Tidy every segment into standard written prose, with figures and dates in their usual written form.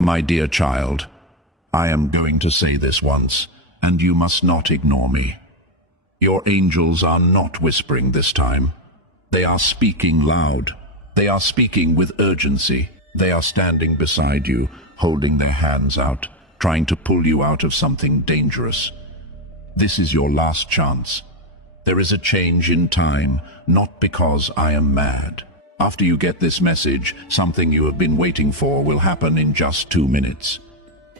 My dear child, I am going to say this once, and you must not ignore me. Your angels are not whispering this time. They are speaking loud. They are speaking with urgency. They are standing beside you, holding their hands out, trying to pull you out of something dangerous. This is your last chance. There is a change in time, not because I am mad. After you get this message, something you have been waiting for will happen in just 2 minutes.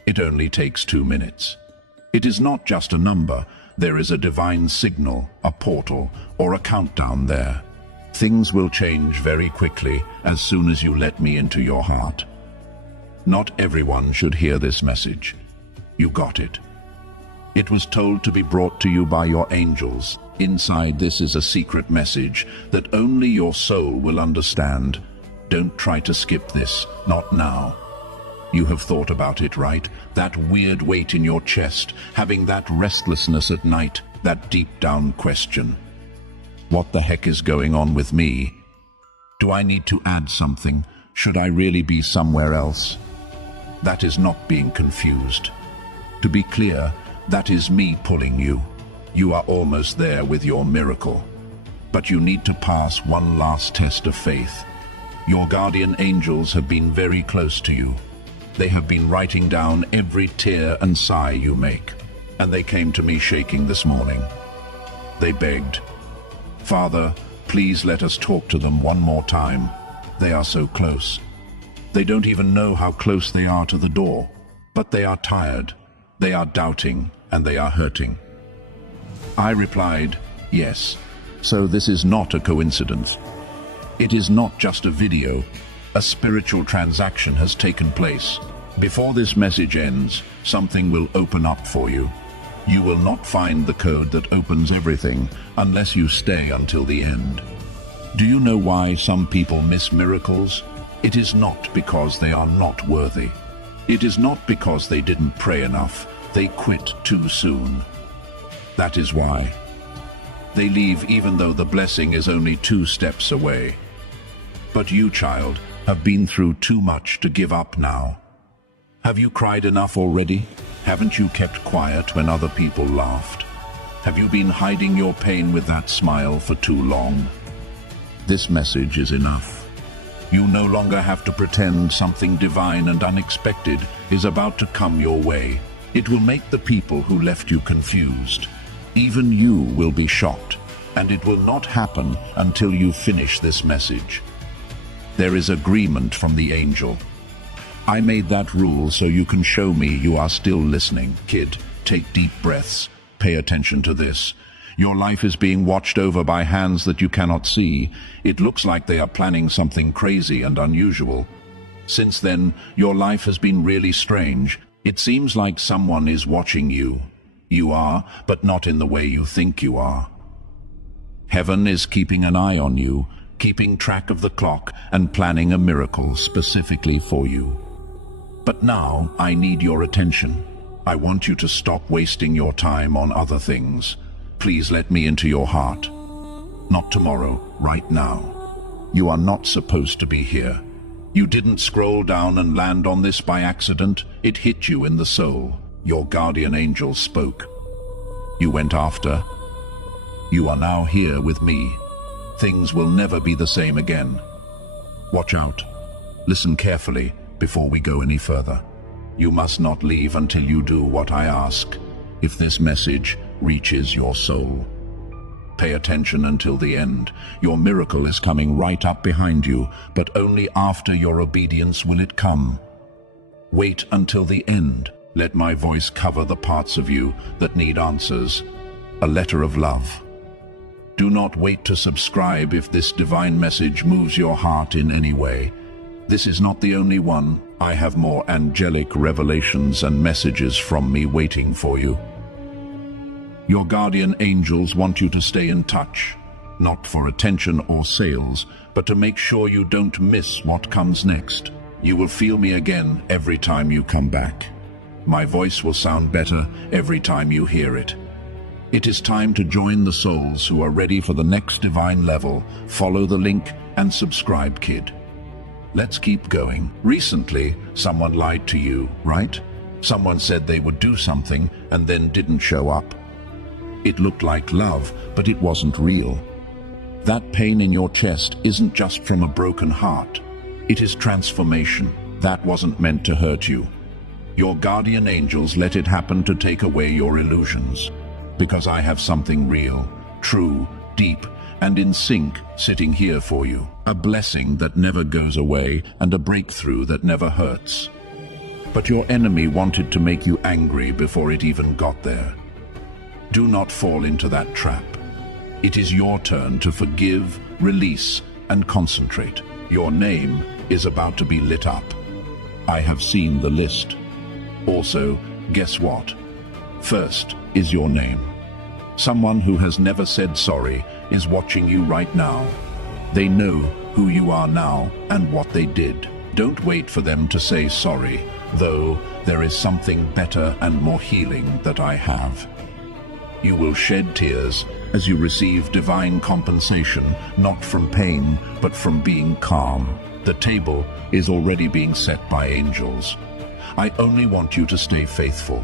It only takes 2 minutes. It is not just a number. There is a divine signal, a portal, or a countdown there. Things will change very quickly as soon as you let me into your heart. Not everyone should hear this message. You got it. It was told to be brought to you by your angels. Inside this is a secret message that only your soul will understand. Don't try to skip this, not now. You have thought about it, right? That weird weight in your chest, having that restlessness at night, that deep down question. What the heck is going on with me? Do I need to add something? Should I really be somewhere else? That is not being confused. To be clear, that is me pulling you. You are almost there with your miracle. But you need to pass one last test of faith. Your guardian angels have been very close to you. They have been writing down every tear and sigh you make. And they came to me shaking this morning. They begged, "Father, please let us talk to them one more time. They are so close." They don't even know how close they are to the door. But they are tired, they are doubting, and they are hurting. I replied, "Yes, so this is not a coincidence. It is not just a video. A spiritual transaction has taken place. Before this message ends, something will open up for you. You will not find the code that opens everything unless you stay until the end." Do you know why some people miss miracles? It is not because they are not worthy. It is not because they didn't pray enough. They quit too soon. That is why. They leave even though the blessing is only 2 steps away. But you, child, have been through too much to give up now. Have you cried enough already? Haven't you kept quiet when other people laughed? Have you been hiding your pain with that smile for too long? This message is enough. You no longer have to pretend something divine and unexpected is about to come your way. It will make the people who left you confused. Even you will be shocked, and it will not happen until you finish this message. There is agreement from the angel. I made that rule so you can show me you are still listening. Kid, take deep breaths. Pay attention to this. Your life is being watched over by hands that you cannot see. It looks like they are planning something crazy and unusual. Since then, your life has been really strange. It seems like someone is watching you. You are, but not in the way you think you are. Heaven is keeping an eye on you, keeping track of the clock and planning a miracle specifically for you. But now I need your attention. I want you to stop wasting your time on other things. Please let me into your heart. Not tomorrow, right now. You are not supposed to be here. You didn't scroll down and land on this by accident. It hit you in the soul. Your guardian angel spoke. You went after. You are now here with me. Things will never be the same again. Watch out. Listen carefully before we go any further. You must not leave until you do what I ask. If this message reaches your soul, pay attention until the end. Your miracle is coming right up behind you, but only after your obedience will it come. Wait until the end. Let my voice cover the parts of you that need answers. A letter of love. Do not wait to subscribe if this divine message moves your heart in any way. This is not the only one. I have more angelic revelations and messages from me waiting for you. Your guardian angels want you to stay in touch, not for attention or sales, but to make sure you don't miss what comes next. You will feel me again every time you come back. My voice will sound better every time you hear it. It is time to join the souls who are ready for the next divine level. Follow the link and subscribe, kid. let's keep going. Recently, someone lied to you, right? Someone said they would do something and then didn't show up. It looked like love, but it wasn't real. That pain in your chest isn't just from a broken heart. It is transformation. That wasn't meant to hurt you. Your guardian angels let it happen to take away your illusions. Because I have something real, true, deep, and in sync sitting here for you. A blessing that never goes away and a breakthrough that never hurts. But your enemy wanted to make you angry before it even got there. Do not fall into that trap. It is your turn to forgive, release, and concentrate. Your name is about to be lit up. I have seen the list. Also, guess what? First is your name. Someone who has never said sorry is watching you right now. They know who you are now and what they did. Don't wait for them to say sorry, though there is something better and more healing that I have. You will shed tears as you receive divine compensation, not from pain, but from being calm. The table is already being set by angels. I only want you to stay faithful.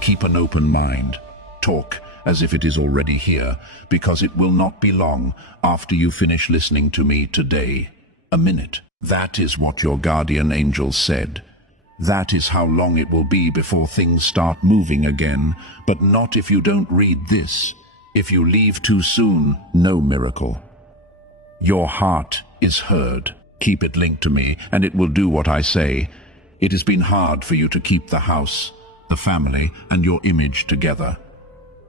Keep an open mind. Talk as if it is already here, because it will not be long after you finish listening to me today. A minute. That is what your guardian angel said. That is how long it will be before things start moving again, but not if you don't read this. If you leave too soon, no miracle. Your heart is heard. Keep it linked to me, and it will do what I say. It has been hard for you to keep the house, the family, and your image together.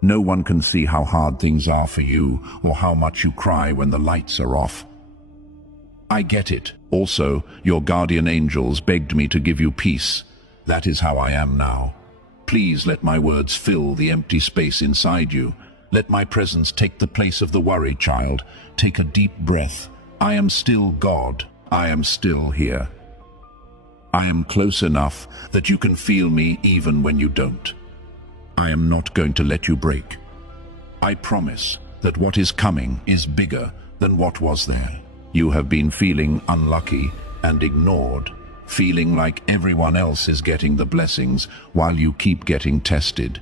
No one can see how hard things are for you, or how much you cry when the lights are off. I get it. Also, your guardian angels begged me to give you peace. That is how I am now. Please let my words fill the empty space inside you. Let my presence take the place of the worry, child. Take a deep breath. I am still God. I am still here. I am close enough that you can feel me even when you don't. I am not going to let you break. I promise that what is coming is bigger than what was there. You have been feeling unlucky and ignored, feeling like everyone else is getting the blessings while you keep getting tested.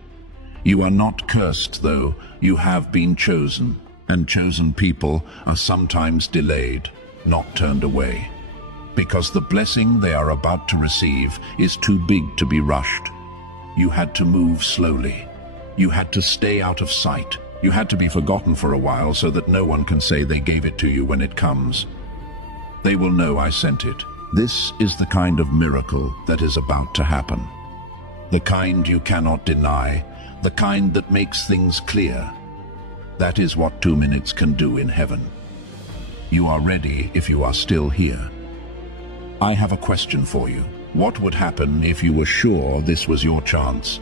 You are not cursed, though. You have been chosen, and chosen people are sometimes delayed, not turned away. Because the blessing they are about to receive is too big to be rushed. You had to move slowly. You had to stay out of sight. You had to be forgotten for a while so that no one can say they gave it to you when it comes. They will know I sent it. This is the kind of miracle that is about to happen. The kind you cannot deny. The kind that makes things clear. That is what 2 minutes can do in heaven. You are ready if you are still here. I have a question for you. What would happen if you were sure this was your chance?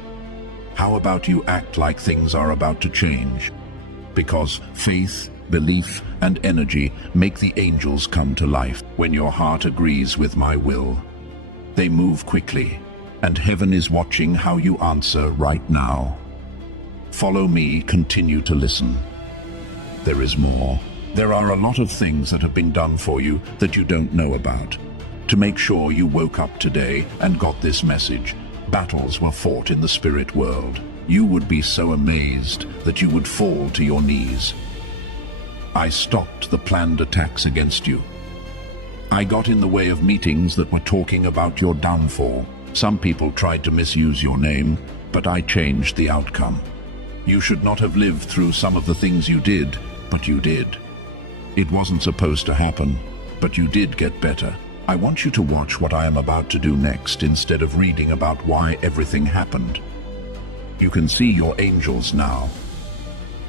How about you act like things are about to change? Because faith, belief, and energy make the angels come to life. When your heart agrees with my will, they move quickly, and heaven is watching how you answer right now. Follow me, continue to listen. There is more. There are a lot of things that have been done for you that you don't know about. To make sure you woke up today and got this message, battles were fought in the spirit world. You would be so amazed that you would fall to your knees. I stopped the planned attacks against you. I got in the way of meetings that were talking about your downfall. Some people tried to misuse your name, but I changed the outcome. You should not have lived through some of the things you did, but you did. It wasn't supposed to happen, but you did get better. I want you to watch what I am about to do next instead of reading about why everything happened. You can see your angels now.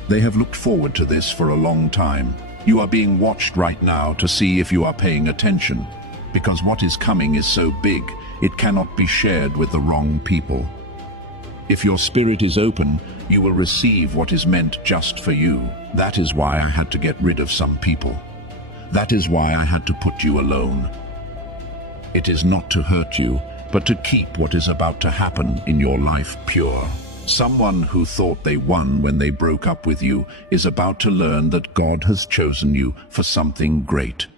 They have looked forward to this for a long time. You are being watched right now to see if you are paying attention, because what is coming is so big, it cannot be shared with the wrong people. If your spirit is open, you will receive what is meant just for you. That is why I had to get rid of some people. That is why I had to put you alone. It is not to hurt you, but to keep what is about to happen in your life pure. Someone who thought they won when they broke up with you is about to learn that God has chosen you for something great.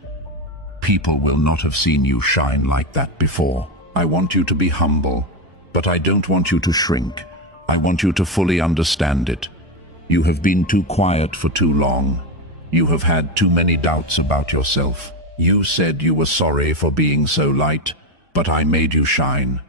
People will not have seen you shine like that before. I want you to be humble, but I don't want you to shrink. I want you to fully understand it. You have been too quiet for too long. You have had too many doubts about yourself. You said you were sorry for being so light, but I made you shine.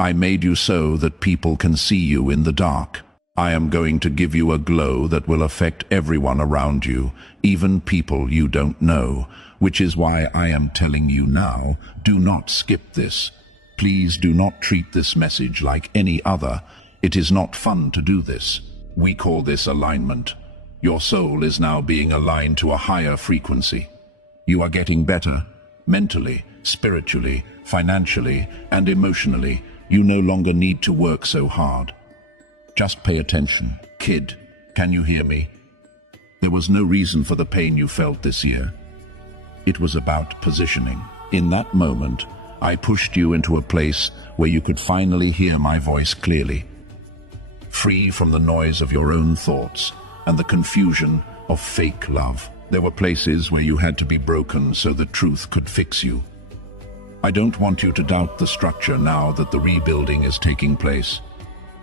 I made you so that people can see you in the dark. I am going to give you a glow that will affect everyone around you, even people you don't know, which is why I am telling you now, do not skip this. Please do not treat this message like any other. It is not fun to do this. We call this alignment. Your soul is now being aligned to a higher frequency. You are getting better, mentally, spiritually, financially, and emotionally. You no longer need to work so hard. Just pay attention. Kid, can you hear me? There was no reason for the pain you felt this year. It was about positioning. In that moment, I pushed you into a place where you could finally hear my voice clearly. Free from the noise of your own thoughts and the confusion of fake love. There were places where you had to be broken so the truth could fix you. I don't want you to doubt the structure now that the rebuilding is taking place.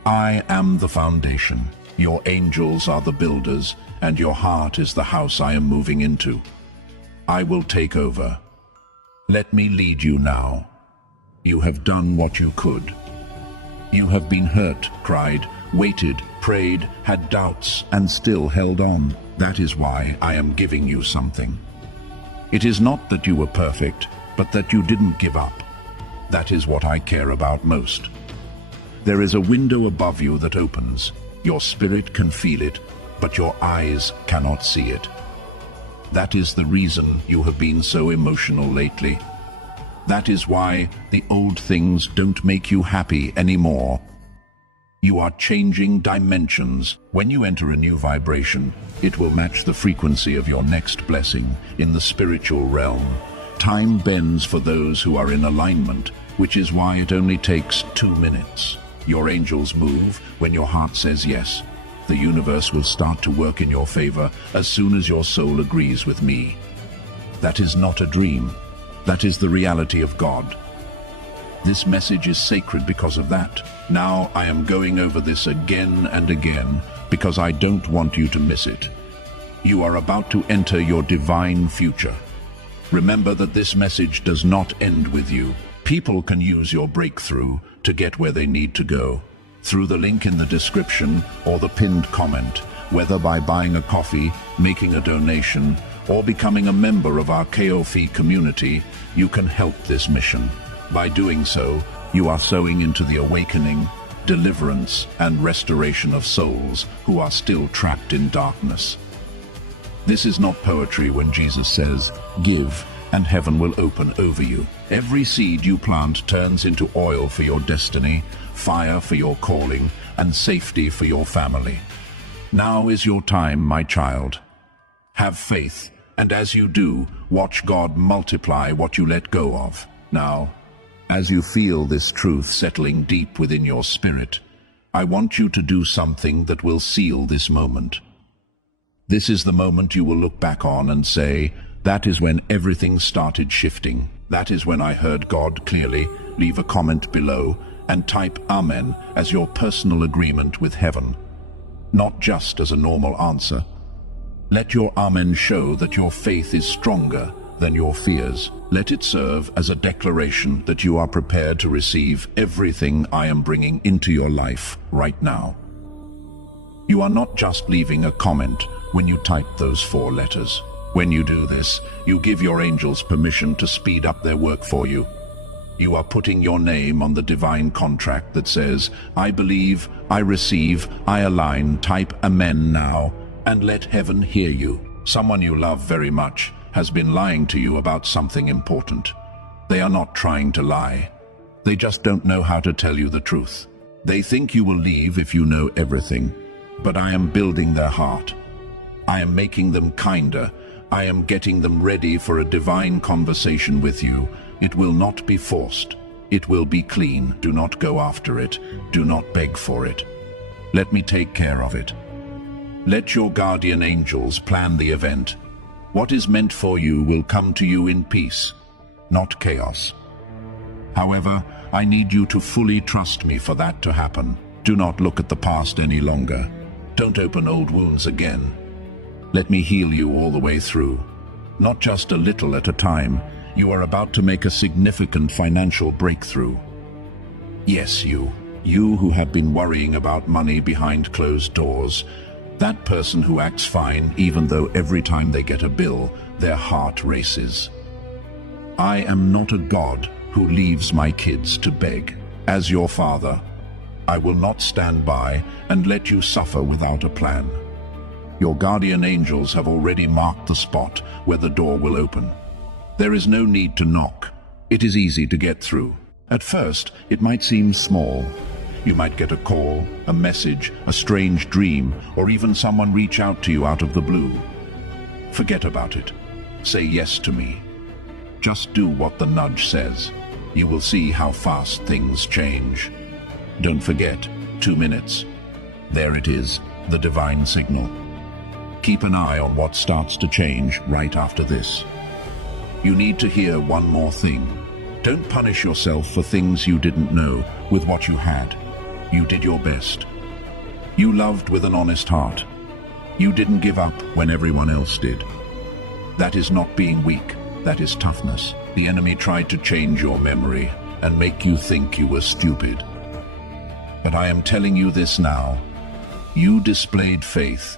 I am the foundation. Your angels are the builders, and your heart is the house I am moving into. I will take over. Let me lead you now. You have done what you could. You have been hurt, cried, waited, prayed, had doubts, and still held on. That is why I am giving you something. It is not that you were perfect, but that you didn't give up. That is what I care about most. There is a window above you that opens. Your spirit can feel it, but your eyes cannot see it. That is the reason you have been so emotional lately. That is why the old things don't make you happy anymore. You are changing dimensions. When you enter a new vibration, it will match the frequency of your next blessing in the spiritual realm. Time bends for those who are in alignment, which is why it only takes 2 minutes. Your angels move when your heart says yes. The universe will start to work in your favor as soon as your soul agrees with me. That is not a dream. That is the reality of God. This message is sacred because of that. Now I am going over this again and again because I don't want you to miss it. You are about to enter your divine future. Remember that this message does not end with you. People can use your breakthrough to get where they need to go. Through the link in the description or the pinned comment, whether by buying a coffee, making a donation, or becoming a member of our KOF community, you can help this mission. By doing so, you are sowing into the awakening, deliverance, and restoration of souls who are still trapped in darkness. This is not poetry when Jesus says, "Give, and heaven will open over you." Every seed you plant turns into oil for your destiny, fire for your calling, and safety for your family. Now is your time, my child. Have faith, and as you do, watch God multiply what you let go of. Now, as you feel this truth settling deep within your spirit, I want you to do something that will seal this moment. This is the moment you will look back on and say, that is when everything started shifting. That is when I heard God clearly. Leave a comment below and type Amen as your personal agreement with heaven, not just as a normal answer. Let your Amen show that your faith is stronger than your fears. Let it serve as a declaration that you are prepared to receive everything I am bringing into your life right now. You are not just leaving a comment when you type those 4 letters. When you do this, you give your angels permission to speed up their work for you. You are putting your name on the divine contract that says, I believe, I receive, I align. Type Amen now and let heaven hear you. Someone you love very much has been lying to you about something important. They are not trying to lie. They just don't know how to tell you the truth. They think you will leave if you know everything, but I am building their heart. I am making them kinder. I am getting them ready for a divine conversation with you. It will not be forced. It will be clean. Do not go after it. Do not beg for it. Let me take care of it. Let your guardian angels plan the event. What is meant for you will come to you in peace, not chaos. However, I need you to fully trust me for that to happen. Do not look at the past any longer. Don't open old wounds again. Let me heal you all the way through. Not just a little at a time. You are about to make a significant financial breakthrough. Yes, you who have been worrying about money behind closed doors. That person who acts fine even though every time they get a bill, their heart races. I am not a god who leaves my kids to beg. As your father, I will not stand by and let you suffer without a plan. Your guardian angels have already marked the spot where the door will open. There is no need to knock. It is easy to get through. At first, it might seem small. You might get a call, a message, a strange dream, or even someone reach out to you out of the blue. Forget about it. Say yes to me. Just do what the nudge says. You will see how fast things change. Don't forget, 2 minutes. There it is, the divine signal. Keep an eye on what starts to change right after this. You need to hear one more thing. Don't punish yourself for things you didn't know with what you had. You did your best. You loved with an honest heart. You didn't give up when everyone else did. That is not being weak. That is toughness. The enemy tried to change your memory and make you think you were stupid. But I am telling you this now. You displayed faith,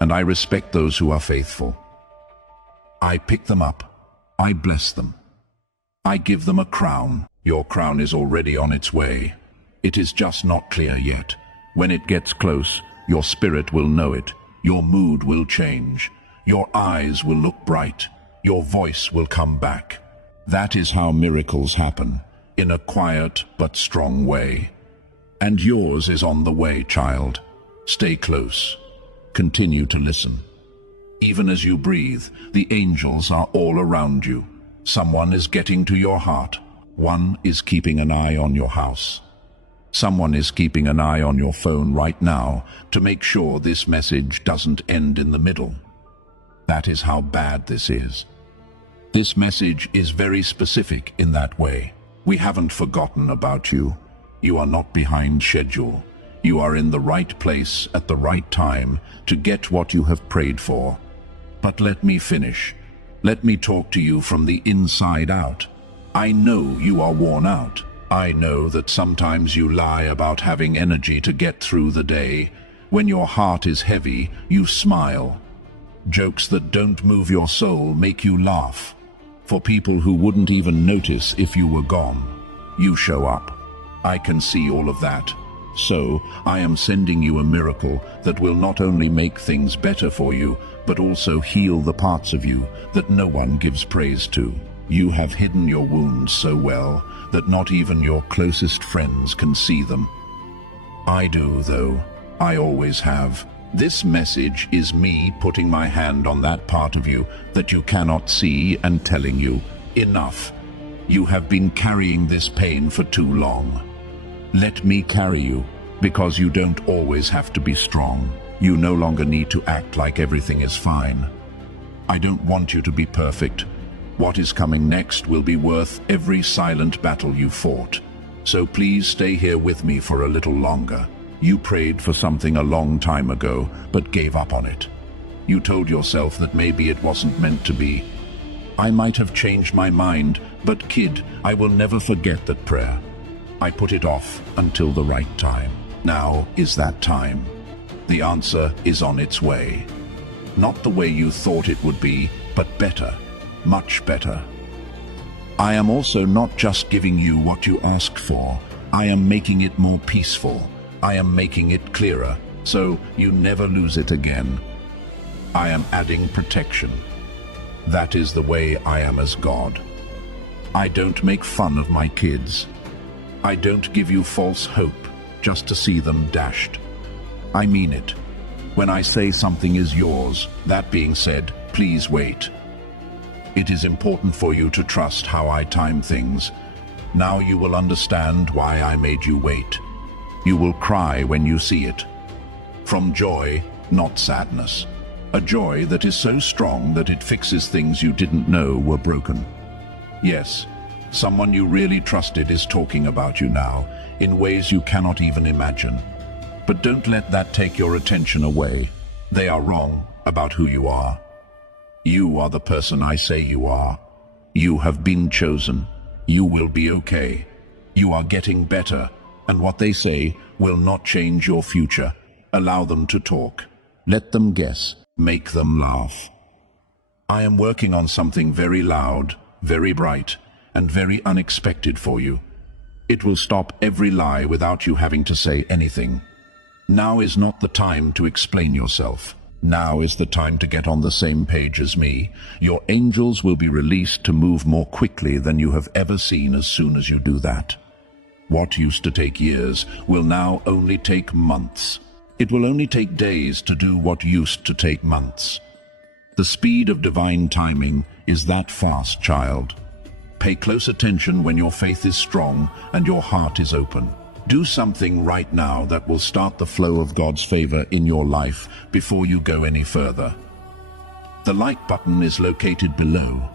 and I respect those who are faithful. I pick them up. I bless them. I give them a crown. Your crown is already on its way. It is just not clear yet. When it gets close, your spirit will know it. Your mood will change. Your eyes will look bright. Your voice will come back. That is how miracles happen, in a quiet but strong way. And yours is on the way, child. Stay close. Continue to listen. Even as you breathe, the angels are all around you. Someone is getting to your heart. One is keeping an eye on your house. Someone is keeping an eye on your phone right now to make sure this message doesn't end in the middle. That is how bad this is. This message is very specific in that way. We haven't forgotten about you. You are not behind schedule. You are in the right place at the right time to get what you have prayed for. But let me finish. Let me talk to you from the inside out. I know you are worn out. I know that sometimes you lie about having energy to get through the day. When your heart is heavy, you smile. Jokes that don't move your soul make you laugh. For people who wouldn't even notice if you were gone, you show up. I can see all of that. So, I am sending you a miracle that will not only make things better for you, but also heal the parts of you that no one gives praise to. You have hidden your wounds so well that not even your closest friends can see them. I do, though. I always have. This message is me putting my hand on that part of you that you cannot see and telling you, enough. You have been carrying this pain for too long. Let me carry you, because you don't always have to be strong. You no longer need to act like everything is fine. I don't want you to be perfect. What is coming next will be worth every silent battle you fought. So please stay here with me for a little longer. You prayed for something a long time ago, but gave up on it. You told yourself that maybe it wasn't meant to be. I might have changed my mind, but kid, I will never forget that prayer. I put it off until the right time. Now is that time. The answer is on its way. Not the way you thought it would be, but better, much better. I am also not just giving you what you asked for. I am making it more peaceful. I am making it clearer, so you never lose it again. I am adding protection. That is the way I am as God. I don't make fun of my kids. I don't give you false hope just to see them dashed. I mean it. When I say something is yours, that being said, please wait. It is important for you to trust how I time things. Now you will understand why I made you wait. You will cry when you see it. From joy, not sadness. A joy that is so strong that it fixes things you didn't know were broken. Yes, someone you really trusted is talking about you now, in ways you cannot even imagine. But don't let that take your attention away. They are wrong about who you are. You are the person I say you are. You have been chosen. You will be okay. You are getting better, and what they say will not change your future. Allow them to talk. Let them guess. Make them laugh. I am working on something very loud, very bright, and very unexpected for you. It will stop every lie without you having to say anything. Now is not the time to explain yourself. Now is the time to get on the same page as me. Your angels will be released to move more quickly than you have ever seen as soon as you do that. What used to take years will now only take months. It will only take days to do what used to take months. The speed of divine timing is that fast, child. Pay close attention when your faith is strong and your heart is open. Do something right now that will start the flow of God's favor in your life before you go any further. The like button is located below,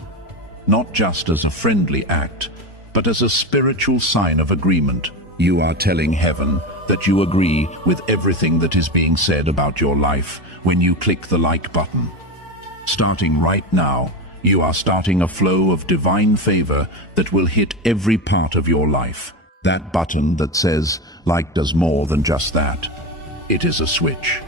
not just as a friendly act, but as a spiritual sign of agreement. You are telling heaven that you agree with everything that is being said about your life when you click the like button. Starting right now, you are starting a flow of divine favor that will hit every part of your life. That button that says like does more than just that. It is a switch.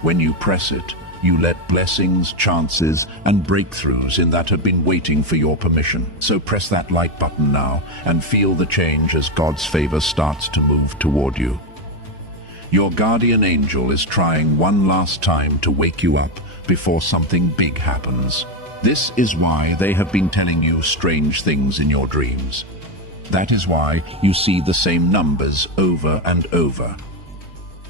When you press it, you let blessings, chances, and breakthroughs in that have been waiting for your permission. So press that like button now and feel the change as God's favor starts to move toward you. Your guardian angel is trying one last time to wake you up before something big happens. This is why they have been telling you strange things in your dreams. That is why you see the same numbers over and over.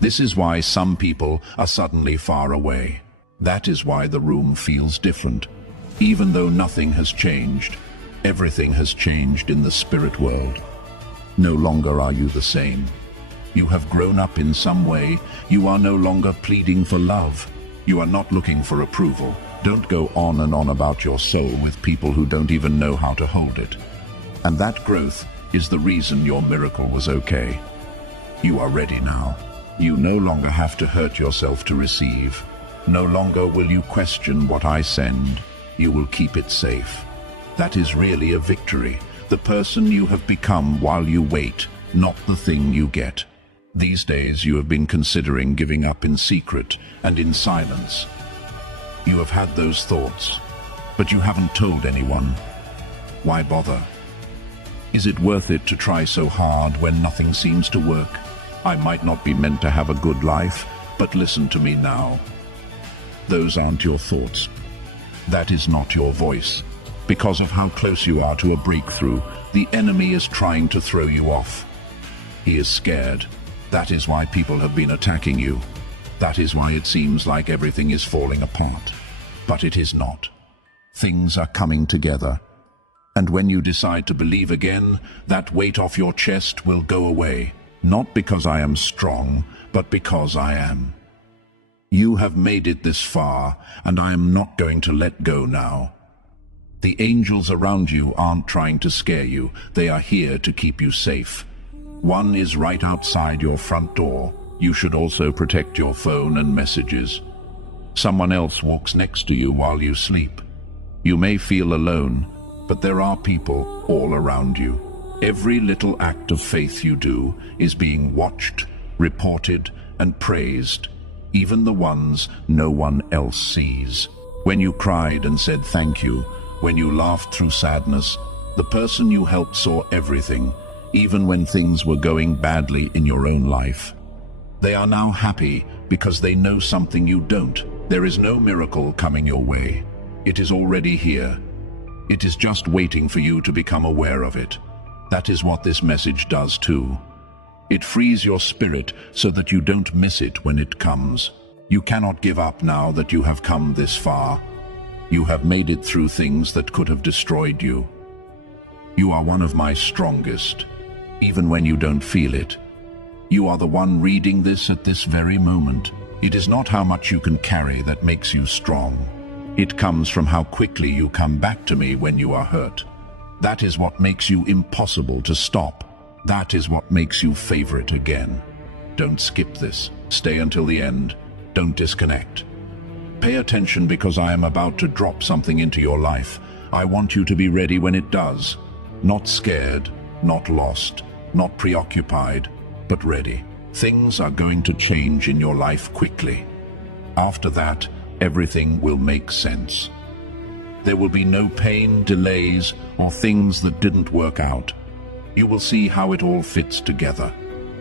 This is why some people are suddenly far away. That is why the room feels different. Even though nothing has changed, everything has changed in the spirit world. No longer are you the same. You have grown up in some way. You are no longer pleading for love. You are not looking for approval. Don't go on and on about your soul with people who don't even know how to hold it. And that growth is the reason your miracle was okay. You are ready now. You no longer have to hurt yourself to receive. No longer will you question what I send. You will keep it safe. That is really a victory. The person you have become while you wait, not the thing you get. These days you have been considering giving up in secret and in silence. You have had those thoughts, but you haven't told anyone. Why bother? Is it worth it to try so hard when nothing seems to work? I might not be meant to have a good life, but listen to me now. Those aren't your thoughts. That is not your voice. Because of how close you are to a breakthrough, the enemy is trying to throw you off. He is scared. That is why people have been attacking you. That is why it seems like everything is falling apart. But it is not. Things are coming together. And when you decide to believe again, that weight off your chest will go away. Not because I am strong, but because I am. You have made it this far, and I am not going to let go now. The angels around you aren't trying to scare you. They are here to keep you safe. One is right outside your front door. You should also protect your phone and messages. Someone else walks next to you while you sleep. You may feel alone, but there are people all around you. Every little act of faith you do is being watched, reported, and praised, even the ones no one else sees. When you cried and said thank you, when you laughed through sadness, the person you helped saw everything, even when things were going badly in your own life. They are now happy because they know something you don't. There is no miracle coming your way. It is already here. It is just waiting for you to become aware of it. That is what this message does too. It frees your spirit so that you don't miss it when it comes. You cannot give up now that you have come this far. You have made it through things that could have destroyed you. You are one of my strongest, even when you don't feel it. You are the one reading this at this very moment. It is not how much you can carry that makes you strong. It comes from how quickly you come back to me when you are hurt. That is what makes you impossible to stop. That is what makes you favorite again. Don't skip this. Stay until the end. Don't disconnect. Pay attention, because I am about to drop something into your life. I want you to be ready when it does. Not scared, not lost, not preoccupied, but ready. Things are going to change in your life quickly. After that, everything will make sense. There will be no pain, delays, or things that didn't work out. You will see how it all fits together.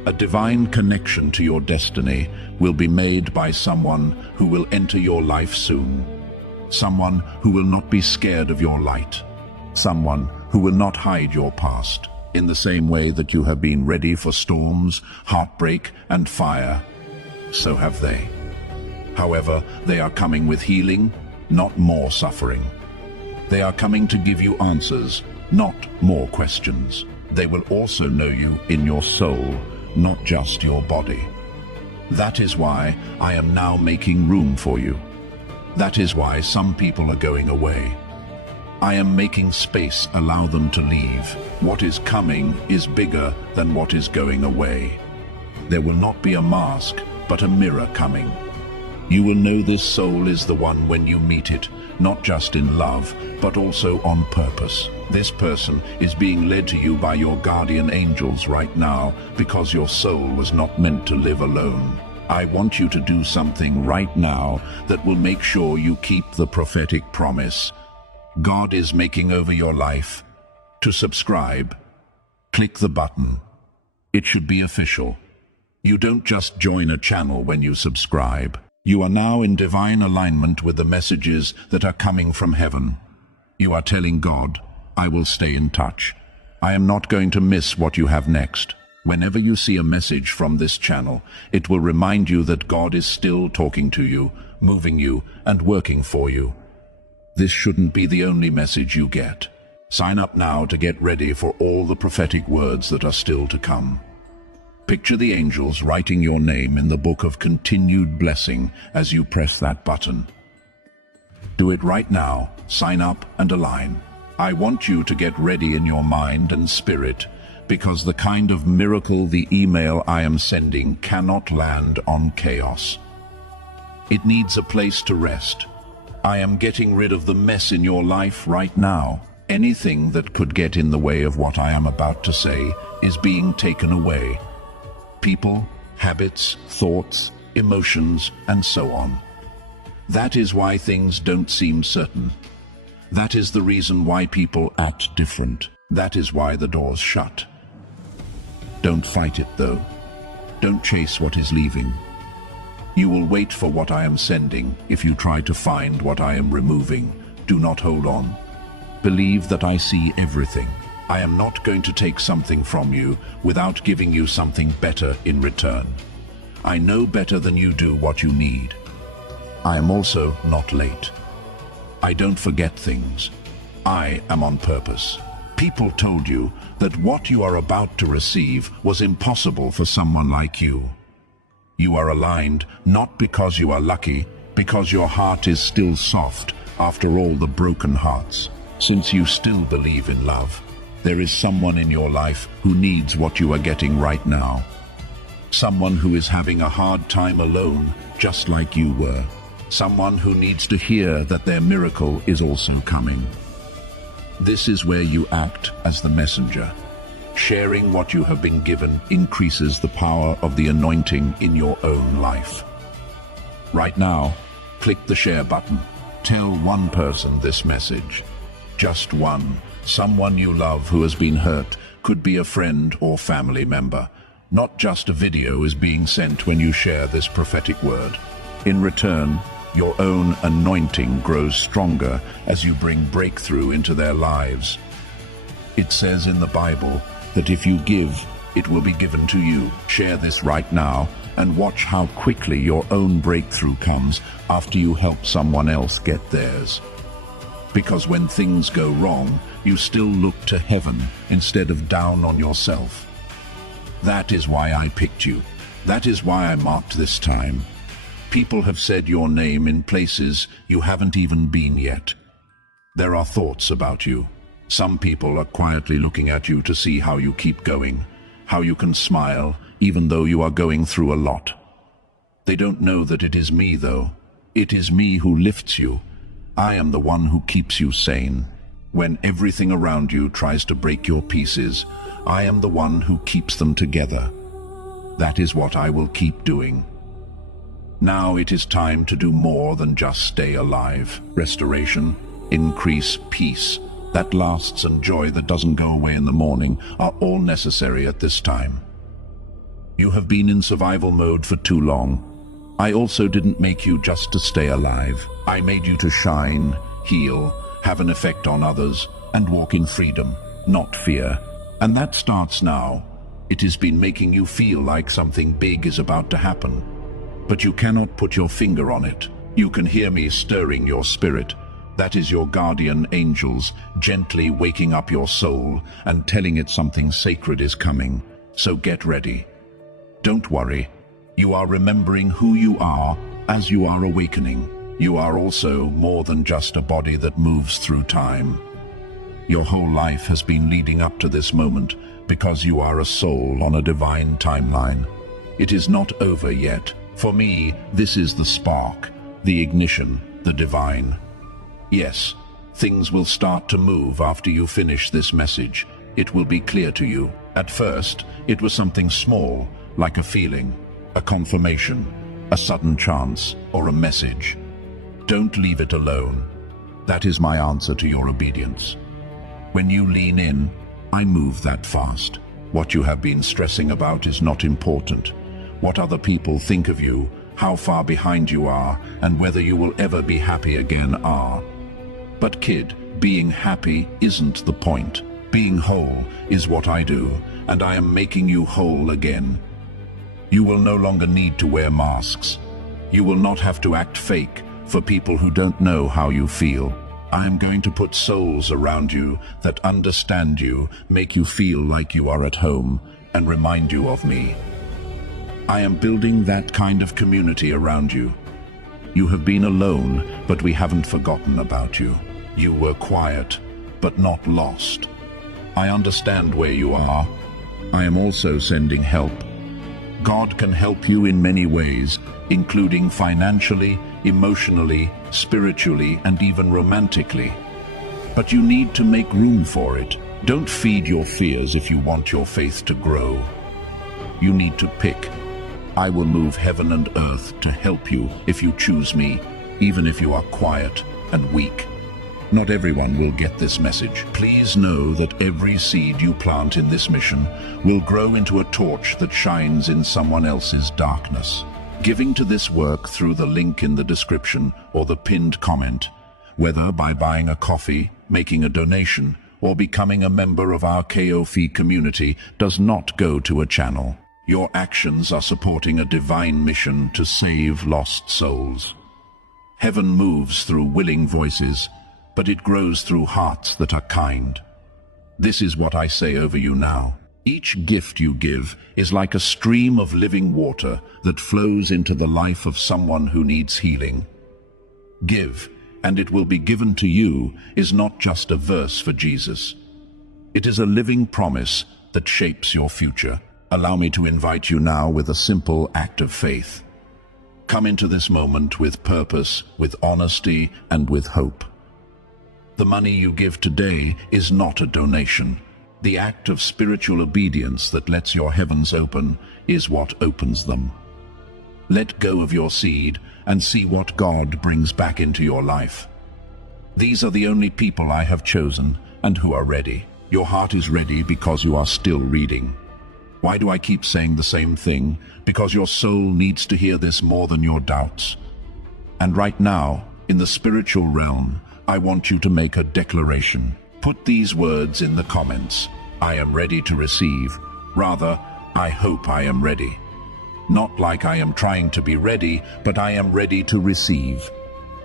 A divine connection to your destiny will be made by someone who will enter your life soon. Someone who will not be scared of your light. Someone who will not hide your past. In the same way that you have been ready for storms, heartbreak, and fire, so have they. However, they are coming with healing, not more suffering. They are coming to give you answers, not more questions. They will also know you in your soul, not just your body. That is why I am now making room for you. That is why some people are going away. I am making space, allow them to leave. What is coming is bigger than what is going away. There will not be a mask, but a mirror coming. You will know this soul is the one when you meet it, not just in love, but also on purpose. This person is being led to you by your guardian angels right now, because your soul was not meant to live alone. I want you to do something right now that will make sure you keep the prophetic promise. God is making over your life. To subscribe, click the button. It should be official. You don't just join a channel when you subscribe. You are now in divine alignment with the messages that are coming from heaven. You are telling God, I will stay in touch. I am not going to miss what you have next. Whenever you see a message from this channel, it will remind you that God is still talking to you, moving you, and working for you. This shouldn't be the only message you get. Sign up now to get ready for all the prophetic words that are still to come. Picture the angels writing your name in the book of continued blessing as you press that button. Do it right now. Sign up and align. I want you to get ready in your mind and spirit, because the kind of miracle the email I am sending cannot land on chaos. It needs a place to rest. I am getting rid of the mess in your life right now. Anything that could get in the way of what I am about to say is being taken away. People, habits, thoughts, emotions, and so on. That is why things don't seem certain. That is the reason why people act different. That is why the doors shut. Don't fight it though. Don't chase what is leaving. You will wait for what I am sending if you try to find what I am removing. Do not hold on. Believe that I see everything. I am not going to take something from you without giving you something better in return. I know better than you do what you need. I am also not late. I don't forget things. I am on purpose. People told you that what you are about to receive was impossible for someone like you. You are aligned not because you are lucky, because your heart is still soft after all the broken hearts. Since you still believe in love, there is someone in your life who needs what you are getting right now. Someone who is having a hard time alone, just like you were. Someone who needs to hear that their miracle is also coming. This is where you act as the messenger. Sharing what you have been given increases the power of the anointing in your own life. Right now, click the share button. Tell one person this message. Just one. Someone you love who has been hurt. Could be a friend or family member. Not just a video is being sent when you share this prophetic word. In return, your own anointing grows stronger as you bring breakthrough into their lives. It says in the Bible that if you give, it will be given to you. Share this right now and watch how quickly your own breakthrough comes after you help someone else get theirs. Because when things go wrong, you still look to heaven instead of down on yourself. That is why I picked you. That is why I marked this time. People have said your name in places you haven't even been yet. There are thoughts about you. Some people are quietly looking at you to see how you keep going, how you can smile, even though you are going through a lot. They don't know that it is me, though. It is me who lifts you. I am the one who keeps you sane. When everything around you tries to break your pieces, I am the one who keeps them together. That is what I will keep doing. Now it is time to do more than just stay alive. Restoration, increase, peace that lasts, and joy that doesn't go away in the morning are all necessary at this time. You have been in survival mode for too long. I also didn't make you just to stay alive. I made you to shine, heal, have an effect on others, and walk in freedom, not fear. And that starts now. It has been making you feel like something big is about to happen. But you cannot put your finger on it. You can hear me stirring your spirit. That is your guardian angels gently waking up your soul and telling it something sacred is coming. So get ready. Don't worry. You are remembering who you are as you are awakening. You are also more than just a body that moves through time. Your whole life has been leading up to this moment because you are a soul on a divine timeline. It is not over yet. For me, this is the spark, the ignition, the divine. Yes, things will start to move after you finish this message. It will be clear to you. At first, it was something small, like a feeling, a confirmation, a sudden chance, or a message. Don't leave it alone. That is my answer to your obedience. When you lean in, I move that fast. What you have been stressing about is not important. What other people think of you, how far behind you are, and whether you will ever be happy again are. But kid, being happy isn't the point. Being whole is what I do, and I am making you whole again. You will no longer need to wear masks. You will not have to act fake for people who don't know how you feel. I am going to put souls around you that understand you, make you feel like you are at home, and remind you of me. I am building that kind of community around you. You have been alone, but we haven't forgotten about you. You were quiet, but not lost. I understand where you are. I am also sending help. God can help you in many ways, including financially, emotionally, spiritually, and even romantically. But you need to make room for it. Don't feed your fears if you want your faith to grow. You need to pick. I will move heaven and earth to help you if you choose me, even if you are quiet and weak. Not everyone will get this message. Please know that every seed you plant in this mission will grow into a torch that shines in someone else's darkness. Giving to this work through the link in the description or the pinned comment, whether by buying a coffee, making a donation, or becoming a member of our KOFI community, does not go to a channel. Your actions are supporting a divine mission to save lost souls. Heaven moves through willing voices, but it grows through hearts that are kind. This is what I say over you now. Each gift you give is like a stream of living water that flows into the life of someone who needs healing. Give, and it will be given to you is not just a verse for Jesus. It is a living promise that shapes your future. Allow me to invite you now with a simple act of faith. Come into this moment with purpose, with honesty, and with hope. The money you give today is not a donation. The act of spiritual obedience that lets your heavens open is what opens them. Let go of your seed and see what God brings back into your life. These are the only people I have chosen and who are ready. Your heart is ready because you are still reading. Why do I keep saying the same thing? Because your soul needs to hear this more than your doubts. And right now, in the spiritual realm, I want you to make a declaration. Put these words in the comments. I am ready to receive. Rather, I hope I am ready. Not like I am trying to be ready, but I am ready to receive.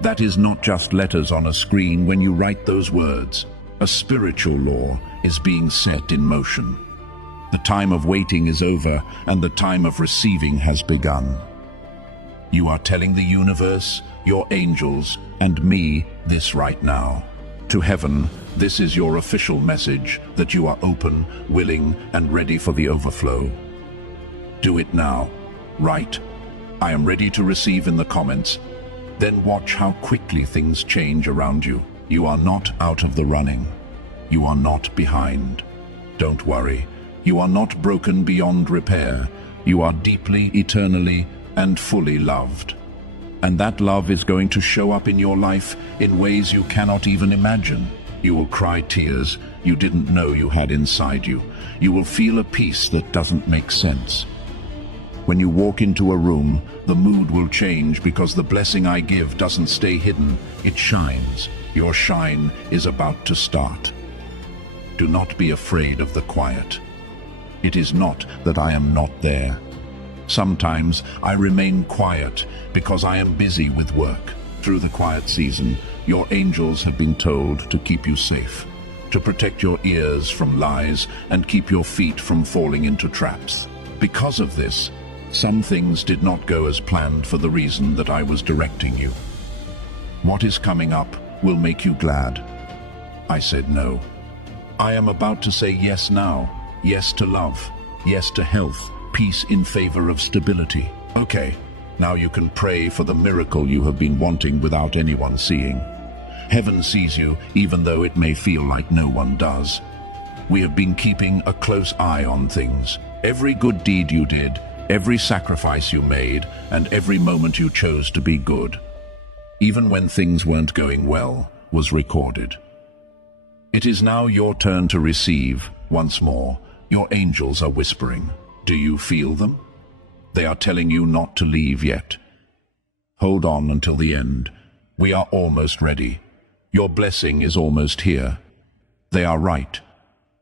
That is not just letters on a screen when you write those words. A spiritual law is being set in motion. The time of waiting is over, and the time of receiving has begun. You are telling the universe, your angels, and me this right now. To heaven, this is your official message that you are open, willing, and ready for the overflow. Do it now. Write, "I am ready to receive" in the comments. Then watch how quickly things change around you. You are not out of the running. You are not behind. Don't worry. You are not broken beyond repair. You are deeply, eternally, and fully loved. And that love is going to show up in your life in ways you cannot even imagine. You will cry tears you didn't know you had inside you. You will feel a peace that doesn't make sense. When you walk into a room, the mood will change because the blessing I give doesn't stay hidden, it shines. Your shine is about to start. Do not be afraid of the quiet. It is not that I am not there. Sometimes I remain quiet because I am busy with work. Through the quiet season, your angels have been told to keep you safe, to protect your ears from lies and keep your feet from falling into traps. Because of this, some things did not go as planned for the reason that I was directing you. What is coming up will make you glad. I said no. I am about to say yes now. Yes to love. Yes to health. Peace in favor of stability. Okay, now you can pray for the miracle you have been wanting without anyone seeing. Heaven sees you, even though it may feel like no one does. We have been keeping a close eye on things. Every good deed you did, every sacrifice you made, and every moment you chose to be good, even when things weren't going well, was recorded. It is now your turn to receive. Once more, your angels are whispering. Do you feel them? They are telling you not to leave yet. Hold on until the end. We are almost ready. Your blessing is almost here. They are right.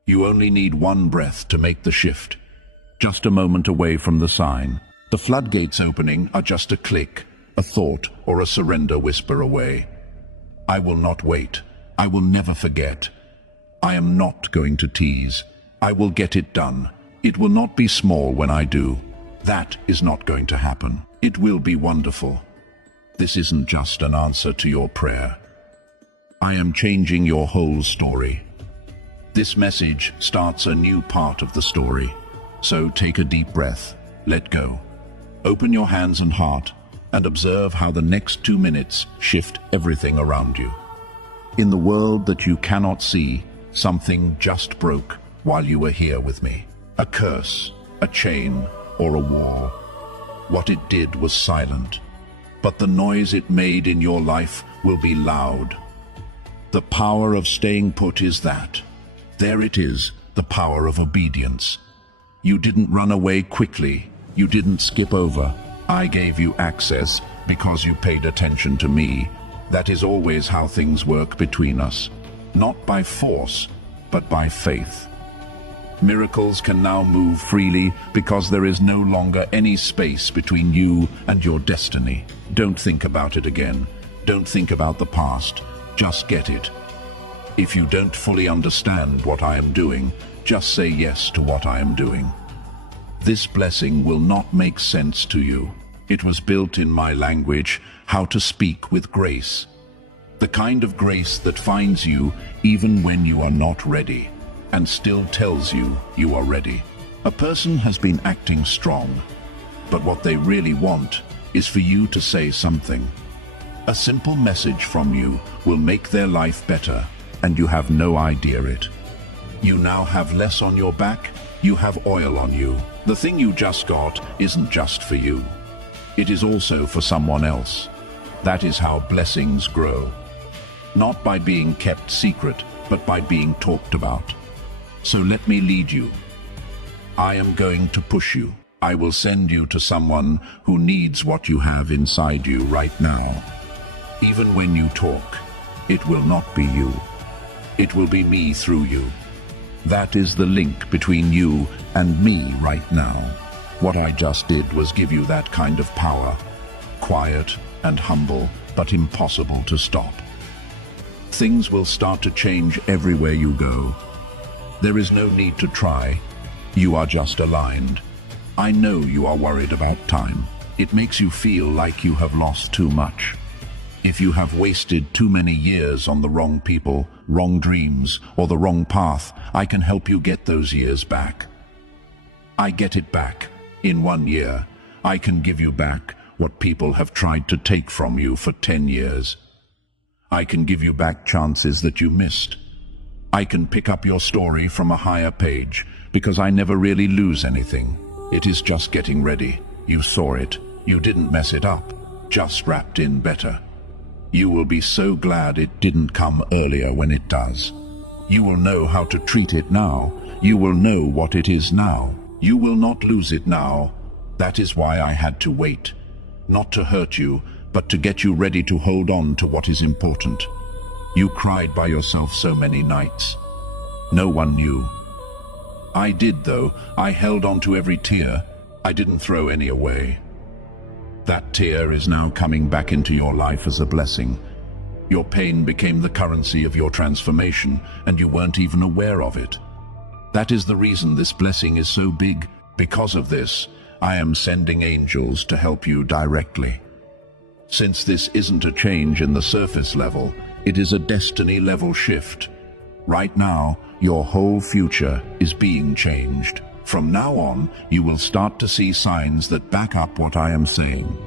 You only need one breath to make the shift. Just a moment away from the sign. The floodgates opening are just a click, a thought, or a surrender whisper away. I will not wait. I will never forget. I am not going to tease. I will get it done. It will not be small when I do. That is not going to happen. It will be wonderful. This isn't just an answer to your prayer. I am changing your whole story. This message starts a new part of the story. So take a deep breath. Let go. Open your hands and heart and observe how the next 2 minutes shift everything around you. In the world that you cannot see, something just broke while you were here with me. A curse, a chain, or a wall. What it did was silent, but the noise it made in your life will be loud. The power of staying put is that. There it is, the power of obedience. You didn't run away quickly. You didn't skip over. I gave you access because you paid attention to me. That is always how things work between us. Not by force, but by faith. Miracles can now move freely because there is no longer any space between you and your destiny. Don't think about it again. Don't think about the past. Just get it. If you don't fully understand what I am doing, just say yes to what I am doing. This blessing will not make sense to you. It was built in my language, how to speak with grace. The kind of grace that finds you even when you are not ready, and still tells you you are ready. A person has been acting strong, but what they really want is for you to say something. A simple message from you will make their life better, and you have no idea it. You now have less on your back, you have oil on you. The thing you just got isn't just for you. It is also for someone else. That is how blessings grow. Not by being kept secret, but by being talked about. So let me lead you. I am going to push you. I will send you to someone who needs what you have inside you right now. Even when you talk, it will not be you. It will be me through you. That is the link between you and me right now. What I just did was give you that kind of power. Quiet and humble, but impossible to stop. Things will start to change everywhere you go. There is no need to try. You are just aligned. I know you are worried about time. It makes you feel like you have lost too much. If you have wasted too many years on the wrong people, wrong dreams, or the wrong path, I can help you get those years back. I get it back. In 1 year, I can give you back what people have tried to take from you for 10 years. I can give you back chances that you missed. I can pick up your story from a higher page, because I never really lose anything. It is just getting ready. You saw it. You didn't mess it up. Just wrapped in better. You will be so glad it didn't come earlier when it does. You will know how to treat it now. You will know what it is now. You will not lose it now. That is why I had to wait. Not to hurt you, but to get you ready to hold on to what is important. You cried by yourself so many nights. No one knew. I did, though. I held on to every tear. I didn't throw any away. That tear is now coming back into your life as a blessing. Your pain became the currency of your transformation, and you weren't even aware of it. That is the reason this blessing is so big. Because of this, I am sending angels to help you directly. Since this isn't a change in the surface level, it is a destiny level shift. Right now, your whole future is being changed. From now on, you will start to see signs that back up what I am saying.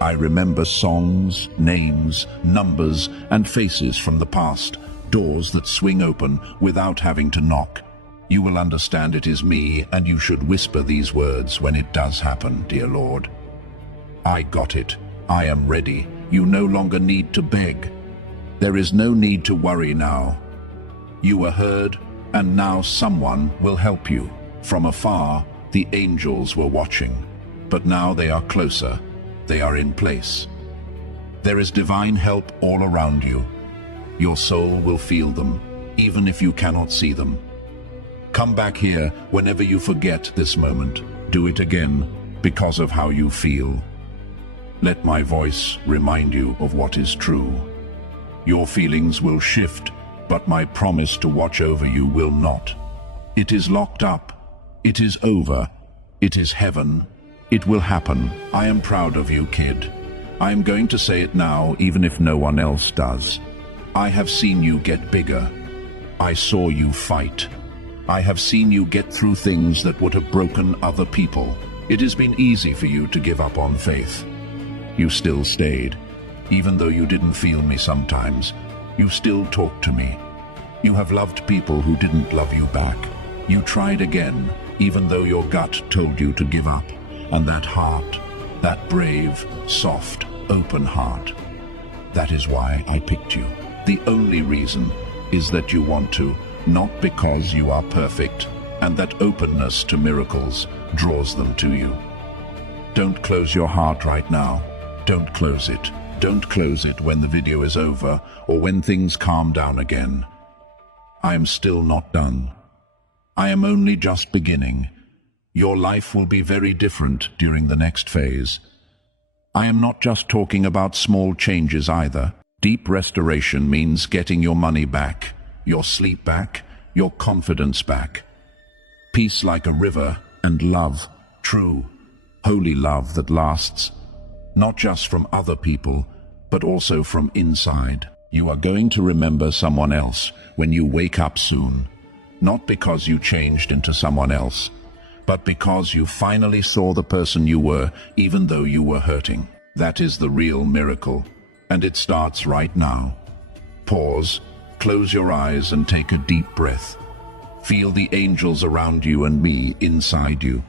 I remember songs, names, numbers, and faces from the past, doors that swing open without having to knock. You will understand it is me, and you should whisper these words when it does happen, dear Lord. I got it. I am ready. You no longer need to beg. There is no need to worry now. You were heard, and now someone will help you. From afar, the angels were watching, but now they are closer. They are in place. There is divine help all around you. Your soul will feel them, even if you cannot see them. Come back here whenever you forget this moment. Do it again, because of how you feel. Let my voice remind you of what is true. Your feelings will shift, but my promise to watch over you will not. It is locked up. It is over. It is heaven. It will happen. I am proud of you, kid. I am going to say it now, even if no one else does. I have seen you get bigger. I saw you fight. I have seen you get through things that would have broken other people. It has been easy for you to give up on faith. You still stayed. Even though you didn't feel me sometimes, you still talked to me. You have loved people who didn't love you back. You tried again, even though your gut told you to give up. And that heart, that brave, soft, open heart, that is why I picked you. The only reason is that you want to, not because you are perfect, and that openness to miracles draws them to you. Don't close your heart right now. Don't close it. Don't close it when the video is over or when things calm down again. I am still not done. I am only just beginning. Your life will be very different during the next phase. I am not just talking about small changes either. Deep restoration means getting your money back, your sleep back, your confidence back. Peace like a river, and love, true, holy love that lasts, not just from other people, but also from inside. You are going to remember someone else when you wake up soon, not because you changed into someone else, but because you finally saw the person you were, even though you were hurting. That is the real miracle, and it starts right now. Pause, close your eyes and take a deep breath. Feel the angels around you and me inside you.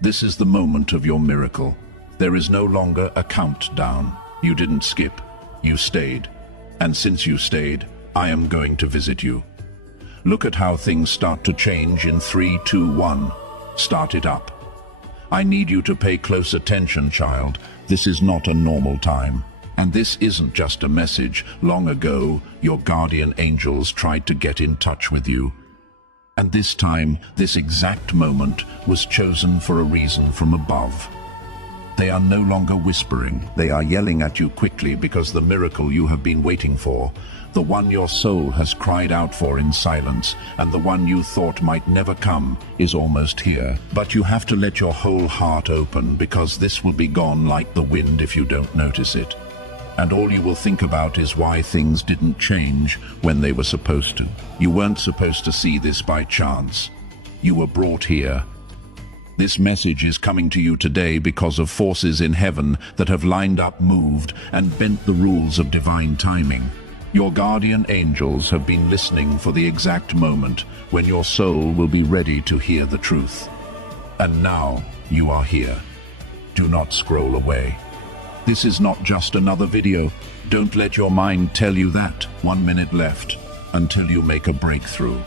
This is the moment of your miracle. There is no longer a countdown. You didn't skip, you stayed. And since you stayed, I am going to visit you. Look at how things start to change in 3, 2, 1. Start it up. I need you to pay close attention, child. This is not a normal time. And this isn't just a message. Long ago, your guardian angels tried to get in touch with you. And this time, this exact moment was chosen for a reason from above. They are no longer whispering. They are yelling at you quickly because the miracle you have been waiting for, the one your soul has cried out for in silence, and the one you thought might never come, is almost here. But you have to let your whole heart open, because this will be gone like the wind if you don't notice it. And all you will think about is why things didn't change when they were supposed to. You weren't supposed to see this by chance. You were brought here. This message is coming to you today because of forces in heaven that have lined up, moved, and bent the rules of divine timing. Your guardian angels have been listening for the exact moment when your soul will be ready to hear the truth. And now you are here. Do not scroll away. This is not just another video. Don't let your mind tell you that. 1 minute left until you make a breakthrough.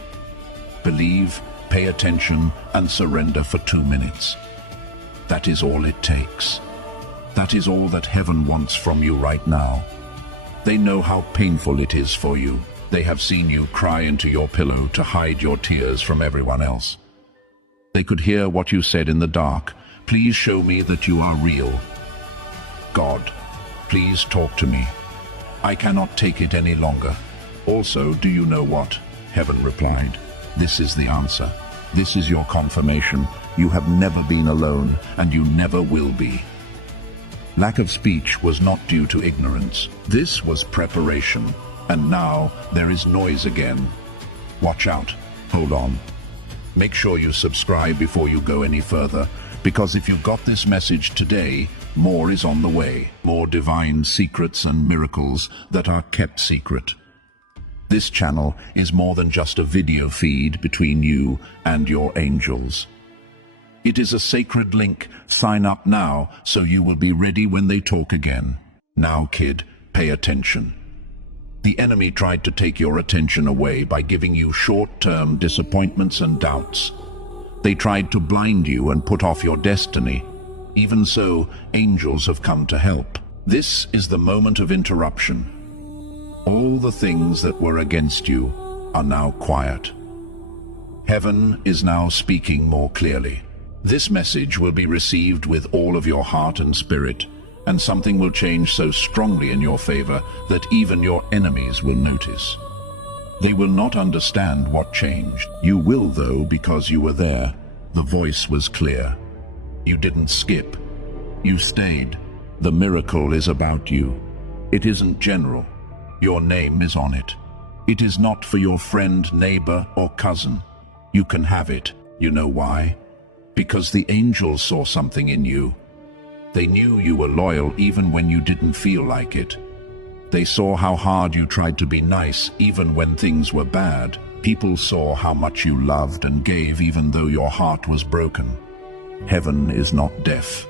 Believe, pay attention, and surrender for 2 minutes. That is all it takes. That is all that heaven wants from you right now. They know how painful it is for you. They have seen you cry into your pillow to hide your tears from everyone else. They could hear what you said in the dark. Please show me that you are real. God, please talk to me. I cannot take it any longer. Also, do you know what? Heaven replied. This is the answer. This is your confirmation. You have never been alone, and you never will be. Lack of speech was not due to ignorance. This was preparation. And now there is noise again. Watch out. Hold on. Make sure you subscribe before you go any further, because if you got this message today, more is on the way. More divine secrets and miracles that are kept secret. This channel is more than just a video feed between you and your angels. It is a sacred link. Sign up now so you will be ready when they talk again. Now, kid, pay attention. The enemy tried to take your attention away by giving you short-term disappointments and doubts. They tried to blind you and put off your destiny. Even so, angels have come to help. This is the moment of interruption. All the things that were against you are now quiet. Heaven is now speaking more clearly. This message will be received with all of your heart and spirit, and something will change so strongly in your favor that even your enemies will notice. They will not understand what changed. You will, though, because you were there. The voice was clear. You didn't skip. You stayed. The miracle is about you. It isn't general. Your name is on it. It is not for your friend, neighbor, or cousin. You can have it. You know why? Because the angels saw something in you. They knew you were loyal even when you didn't feel like it. They saw how hard you tried to be nice even when things were bad. People saw how much you loved and gave even though your heart was broken. Heaven is not deaf.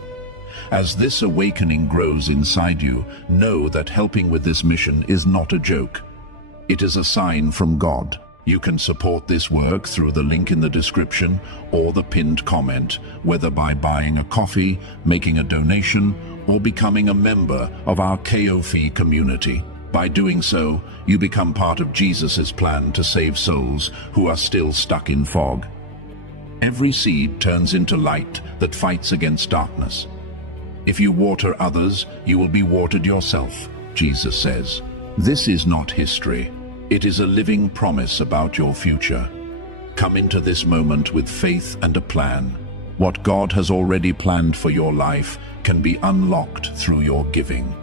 As this awakening grows inside you, know that helping with this mission is not a joke. It is a sign from God. You can support this work through the link in the description or the pinned comment, whether by buying a coffee, making a donation, or becoming a member of our KOFI community. By doing so, you become part of Jesus' plan to save souls who are still stuck in fog. Every seed turns into light that fights against darkness. If you water others, you will be watered yourself, Jesus says. This is not history. It is a living promise about your future. Come into this moment with faith and a plan. What God has already planned for your life can be unlocked through your giving.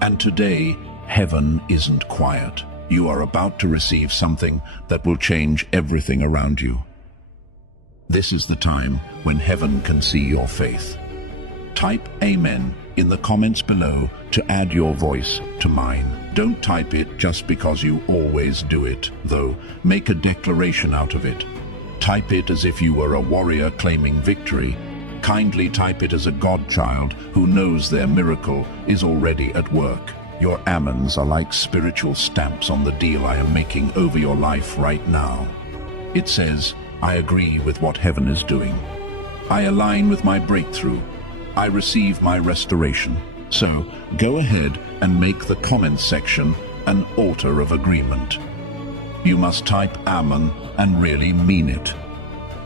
And today, heaven isn't quiet. You are about to receive something that will change everything around you. This is the time when heaven can see your faith. Type Amen in the comments below to add your voice to mine. Don't type it just because you always do it, though. Make a declaration out of it. Type it as if you were a warrior claiming victory. Kindly type it as a godchild who knows their miracle is already at work. Your amens are like spiritual stamps on the deal I am making over your life right now. It says, I agree with what heaven is doing. I align with my breakthrough. I receive my restoration. So, go ahead and make the comments section an altar of agreement. You must type Amen and really mean it.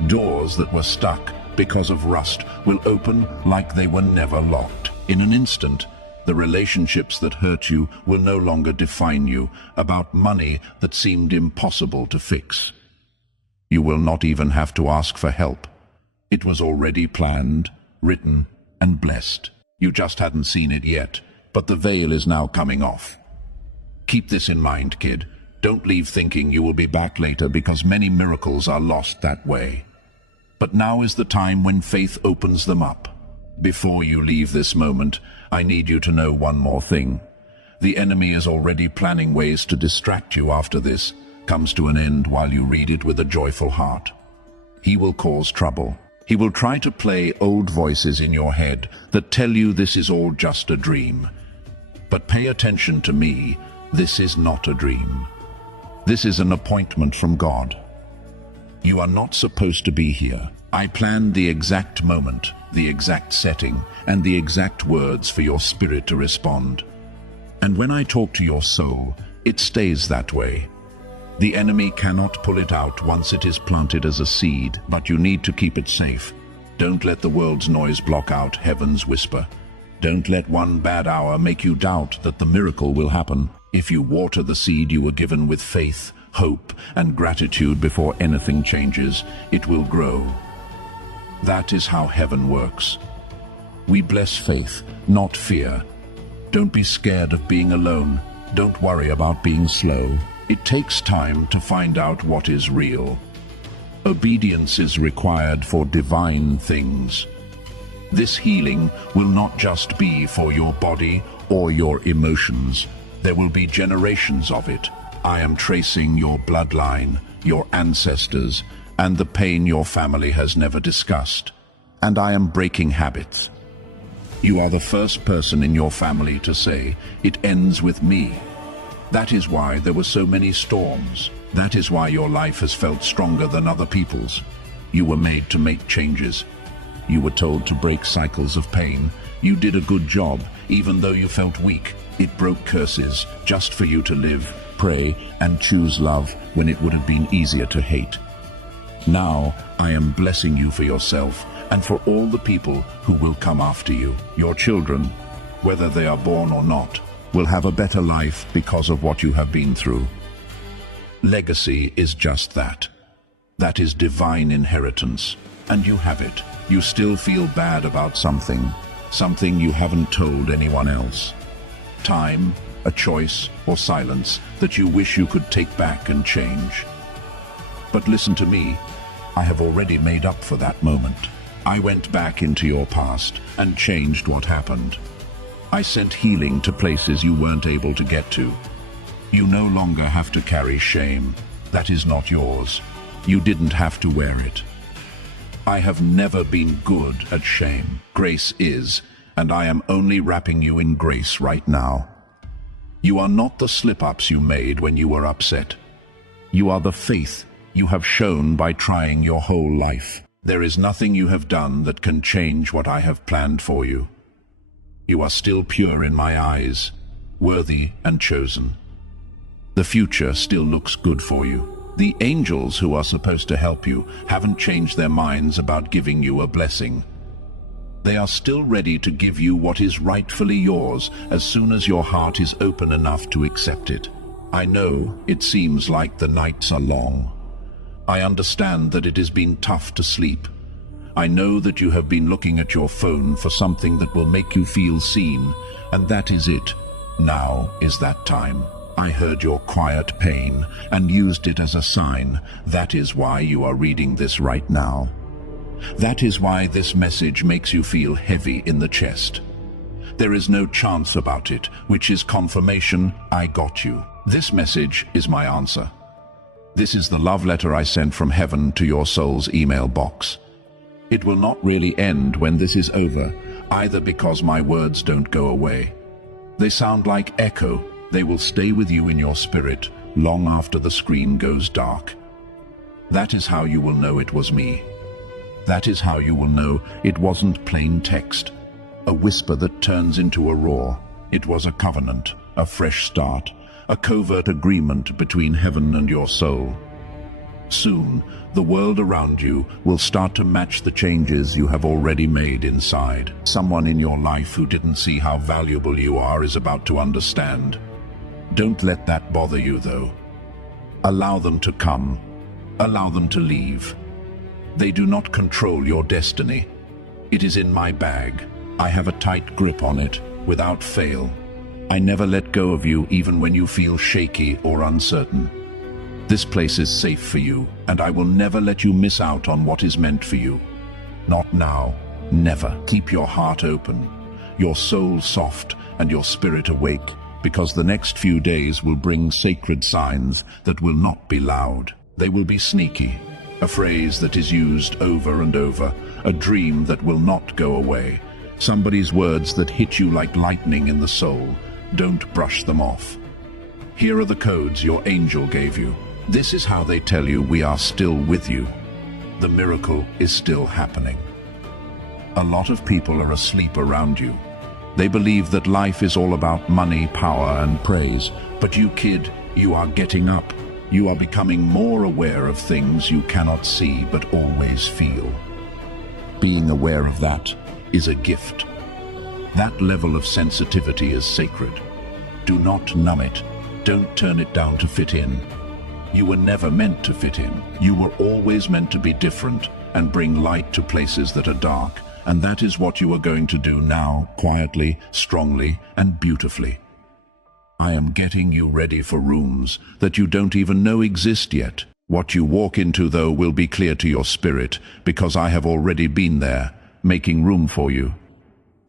Doors that were stuck because of rust will open like they were never locked. In an instant, The relationships that hurt you will no longer define you, about money that seemed impossible to fix. You will not even have to ask for help. It was already planned, written, and blessed. You just hadn't seen it yet, but the veil is now coming off. Keep this in mind, kid. Don't leave thinking you will be back later, because many miracles are lost that way. But now is the time when faith opens them up. Before you leave this moment, I need you to know one more thing. The enemy is already planning ways to distract you after this comes to an end while you read it with a joyful heart. He will cause trouble. He will try to play old voices in your head that tell you this is all just a dream. But pay attention to me. This is not a dream. This is an appointment from God. You are not supposed to be here. I planned the exact moment, the exact setting, and the exact words for your spirit to respond. And when I talk to your soul, it stays that way. The enemy cannot pull it out once it is planted as a seed, but you need to keep it safe. Don't let the world's noise block out heaven's whisper. Don't let one bad hour make you doubt that the miracle will happen. If you water the seed you were given with faith, hope, and gratitude before anything changes, it will grow. That is how heaven works. We bless faith, not fear. Don't be scared of being alone. Don't worry about being slow. It takes time to find out what is real. Obedience is required for divine things. This healing will not just be for your body or your emotions. There will be generations of it. I am tracing your bloodline, your ancestors, and the pain your family has never discussed. And I am breaking habits. You are the first person in your family to say, "It ends with me." That is why there were so many storms. That is why your life has felt stronger than other people's. You were made to make changes. You were told to break cycles of pain. You did a good job, even though you felt weak. It broke curses just for you to live, pray, and choose love when it would have been easier to hate. Now, I am blessing you for yourself and for all the people who will come after you. Your children, whether they are born or not, will have a better life because of what you have been through. Legacy is just that. That is divine inheritance, and you have it. You still feel bad about something you haven't told anyone else. Time, a choice, or silence that you wish you could take back and change. But listen to me, I have already made up for that moment. I went back into your past and changed what happened. I sent healing to places you weren't able to get to. You no longer have to carry shame. That is not yours. You didn't have to wear it. I have never been good at shame. Grace is, and I am only wrapping you in grace right now. You are not the slip-ups you made when you were upset. You are the faith you have shown by trying your whole life. There is nothing you have done that can change what I have planned for you. You are still pure in my eyes, worthy and chosen. The future still looks good for you. The angels who are supposed to help you haven't changed their minds about giving you a blessing. They are still ready to give you what is rightfully yours as soon as your heart is open enough to accept it. I know it seems like the nights are long. I understand that it has been tough to sleep. I know that you have been looking at your phone for something that will make you feel seen, and that is it. Now is that time. I heard your quiet pain and used it as a sign. That is why you are reading this right now. That is why this message makes you feel heavy in the chest. There is no chance about it, which is confirmation I got you. This message is my answer. This is the love letter I sent from heaven to your soul's email box. It will not really end when this is over, either because my words don't go away. They sound like echo. They will stay with you in your spirit long after the screen goes dark. That is how you will know it was me. That is how you will know it wasn't plain text, a whisper that turns into a roar. It was a covenant, a fresh start, a covert agreement between heaven and your soul. soon, the world around you will start to match the changes you have already made inside. Someone in your life who didn't see how valuable you are is about to understand. Don't let that bother you, though. Allow them to come. Allow them to leave. They do not control your destiny. It is in my bag. I have a tight grip on it, without fail. I never let go of you even when you feel shaky or uncertain. This place is safe for you, and I will never let you miss out on what is meant for you. Not now, never. Keep your heart open, your soul soft, and your spirit awake, because the next few days will bring sacred signs that will not be loud. They will be sneaky, a phrase that is used over and over, a dream that will not go away, somebody's words that hit you like lightning in the soul. Don't brush them off. Here are the codes your angel gave you. This is how they tell you we are still with you. The miracle is still happening. A lot of people are asleep around you. They believe that life is all about money, power, and praise. But you, kid, you are getting up. You are becoming more aware of things you cannot see but always feel. Being aware of that is a gift. That level of sensitivity is sacred. Do not numb it. Don't turn it down to fit in. You were never meant to fit in. You were always meant to be different and bring light to places that are dark. And that is what you are going to do now, quietly, strongly, and beautifully. I am getting you ready for rooms that you don't even know exist yet. What you walk into, though, will be clear to your spirit, because I have already been there, making room for you.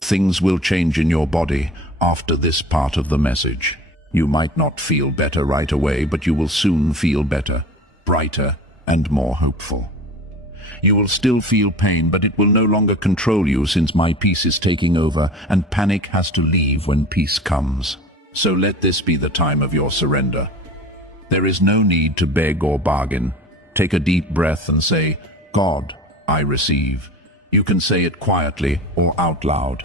Things will change in your body after this part of the message. You might not feel better right away, but you will soon feel better, brighter, and more hopeful. You will still feel pain, but it will no longer control you, since my peace is taking over, and panic has to leave when peace comes. So let this be the time of your surrender. There is no need to beg or bargain. Take a deep breath and say, God, I receive. You can say it quietly or out loud.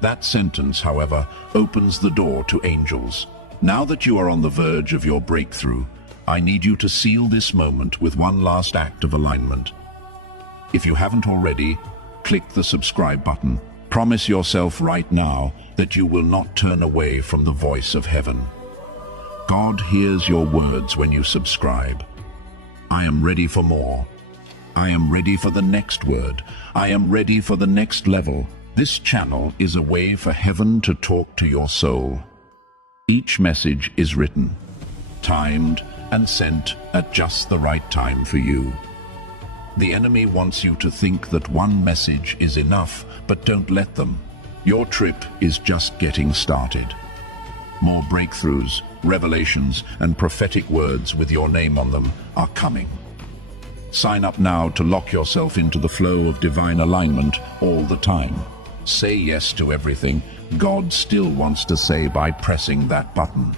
That sentence, however, opens the door to angels. Now that you are on the verge of your breakthrough, I need you to seal this moment with one last act of alignment. If you haven't already, click the subscribe button. Promise yourself right now that you will not turn away from the voice of heaven. God hears your words when you subscribe. I am ready for more. I am ready for the next word. I am ready for the next level. This channel is a way for heaven to talk to your soul. Each message is written, timed, and sent at just the right time for you. The enemy wants you to think that one message is enough, but don't let them. Your trip is just getting started. More breakthroughs, revelations, and prophetic words with your name on them are coming. Sign up now to lock yourself into the flow of divine alignment all the time. Say yes to everything God still wants to say by pressing that button.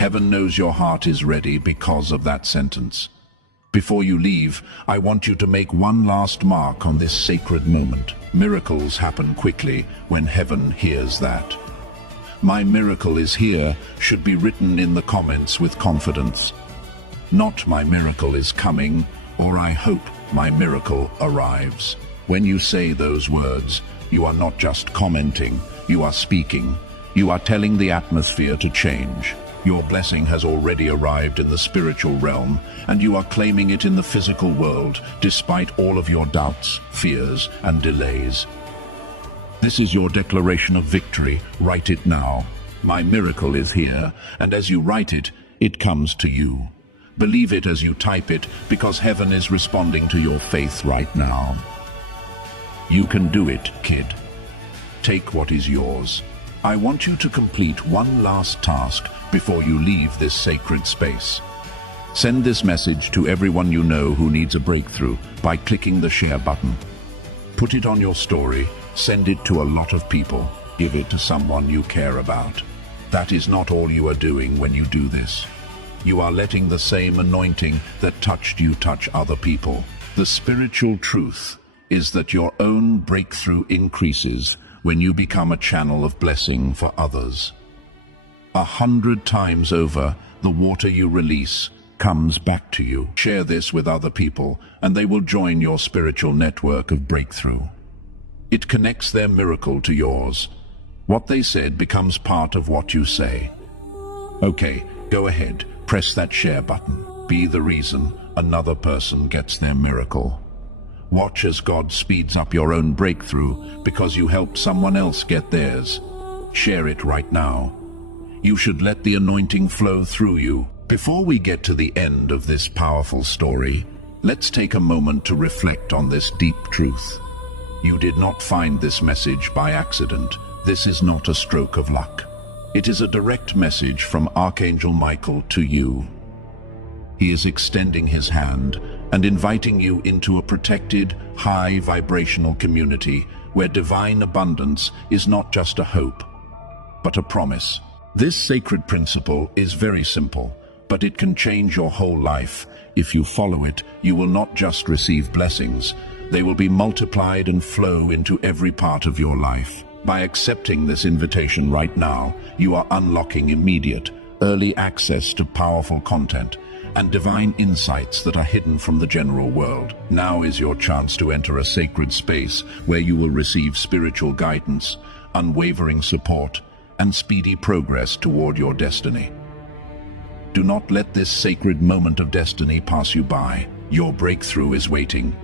Heaven knows your heart is ready because of that sentence. Before you leave, I want you to make one last mark on this sacred moment. Miracles happen quickly when heaven hears that. My miracle is here should be written in the comments with confidence. Not my miracle is coming, or I hope my miracle arrives. When you say those words, you are not just commenting, you are speaking. You are telling the atmosphere to change. Your blessing has already arrived in the spiritual realm, and you are claiming it in the physical world, despite all of your doubts, fears, and delays. This is your declaration of victory. Write it now. My miracle is here, and as you write it, it comes to you. Believe it as you type it, because heaven is responding to your faith right now. You can do it, kid. Take what is yours. I want you to complete one last task before you leave this sacred space. Send this message to everyone you know who needs a breakthrough by clicking the share button. Put it on your story, send it to a lot of people, give it to someone you care about. That is not all you are doing when you do this. You are letting the same anointing that touched you touch other people. The spiritual truth is that your own breakthrough increases when you become a channel of blessing for others. 100 times over, the water you release comes back to you. Share this with other people, and they will join your spiritual network of breakthrough. It connects their miracle to yours. What they said becomes part of what you say. Okay, go ahead, press that share button. Be the reason another person gets their miracle. Watch as God speeds up your own breakthrough because you helped someone else get theirs. Share it right now. You should let the anointing flow through you. Before we get to the end of this powerful story, let's take a moment to reflect on this deep truth. You did not find this message by accident. This is not a stroke of luck. It is a direct message from Archangel Michael to you. He is extending his hand and inviting you into a protected, high vibrational community where divine abundance is not just a hope, but a promise. This sacred principle is very simple, but it can change your whole life. If you follow it, you will not just receive blessings, they will be multiplied and flow into every part of your life. By accepting this invitation right now, you are unlocking immediate, early access to powerful content and divine insights that are hidden from the general world. Now is your chance to enter a sacred space where you will receive spiritual guidance, unwavering support, and speedy progress toward your destiny. Do not let this sacred moment of destiny pass you by. Your breakthrough is waiting.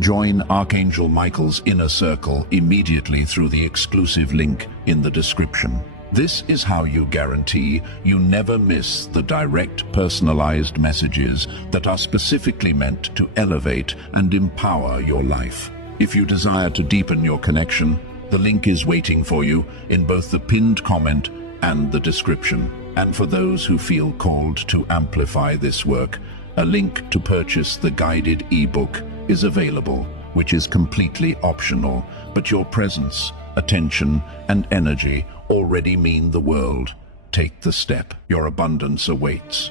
Join Archangel Michael's inner circle immediately through the exclusive link in the description. This is how you guarantee you never miss the direct, personalized messages that are specifically meant to elevate and empower your life. If you desire to deepen your connection, the link is waiting for you in both the pinned comment and the description. And for those who feel called to amplify this work, a link to purchase the guided ebook is available, which is completely optional, but your presence, attention, and energy already mean the world. Take the step. Your abundance awaits.